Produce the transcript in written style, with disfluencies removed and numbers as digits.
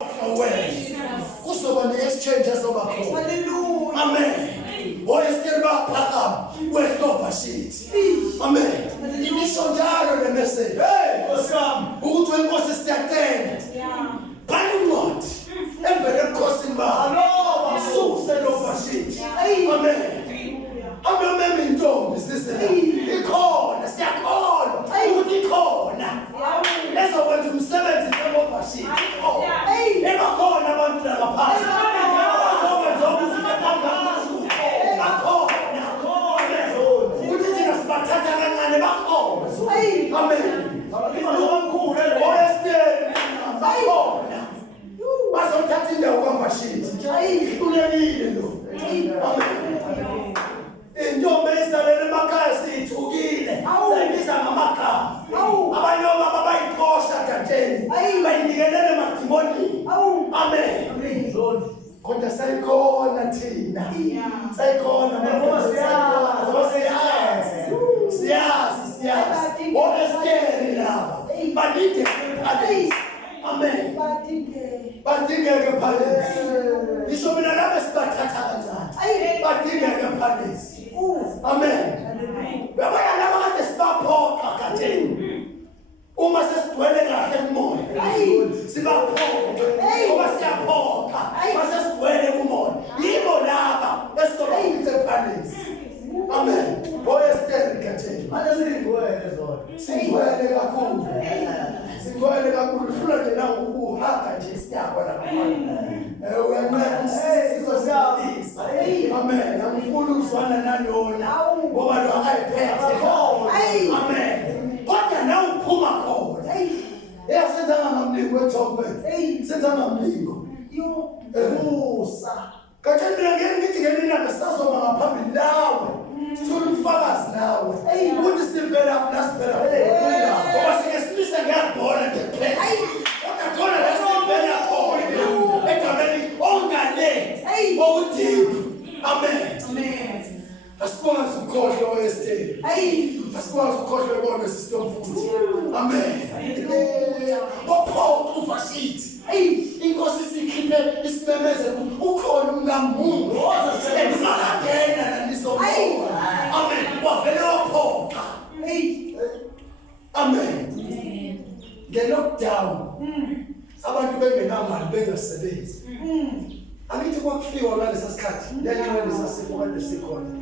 away. Kuzoba ne-exchange ezoba khona. Hallelujah. Amen. Oyesiteli baphakama wehlova shit. Amen. Imisho njalo le message. Hey, Nkosi yami. Ukuthi wenkosi siyathenga. Bhala incwadi. Emvele ebukhosini bakho. Ususe lova shit. Amen. Amememe intombi sisela. Ikhona siyakholwa ukuthi ikhona. Ezokwenza umsebenzi njengoba shit. Ebakhona abantu labaphansi. Ezokwenza umsebenzi bakhona. Ukuthi thina sibathatha kancane bakhona. Amen. Omkhulu oyesiteli bakhona. Bazothatha indawo kaMashiti. Kulelile lo. Amen. Intombi esalele emakhaya siyithukile. Sayibiza ngamagama. Abanye obaba bayiphosha dadeni. Bayinikelele emadimoni. Amen. Kodwa sayikhona thina. Sayikhona ngoba siyazi. Oyesiteli laba. Badide phakathi. Amen. Badingeke phakathi. Isho mina nami sibathatha kancane. Badingeke phakathi. Amen. Babona laba kade sibaphoqa katheni. Uma sesigcwele kahle kumoya. Sibaphoqa. Uma siyaphoqa. Uma sesigcwele kumoya. Yibo laba esizoba phakathi. Amen. Oyesiteli katheni. Manje singcwele zona. Singcwele kakhulu. Singcwele kakhulu. Hlula nje nawo ukuhamba nje siyabona kakhulu. Uyanceda sizosiyabisa. Amen. Angifuni ukuzwana nalona ngoba lo akayiphethe. Amen. Kodwa nawe uphuma khona. Senza ngamlingo wethope. Senza ngamlingo. Musa. Kanti mina ngithi ngelinga sazoba ngaphambili lawe. Sithole ubufakazi nawe. Ukuthi sivela nasivela. Ngoba singesimisa ngiyabona nje phela. Kodwa khona la sivela khona. Egameni ongale. Okudeep. Amen. Asikwazi ukukhohlwa oyesiteli. Asikwazi ukukhohlwa ibona sisitomfuthi. Amen. Opho uvashithi. Inkosi sikhiphe isimemeze ukhona umkaMungu. Emakagena naniso. Amen. Wavele waphoqa. Amen. Nge-lockdown. Abantu bengenamali bengasebenzi. Angithi kwakufiwa ngalesa sikhathi. Ngenxa yalesa sifo kade sikhona.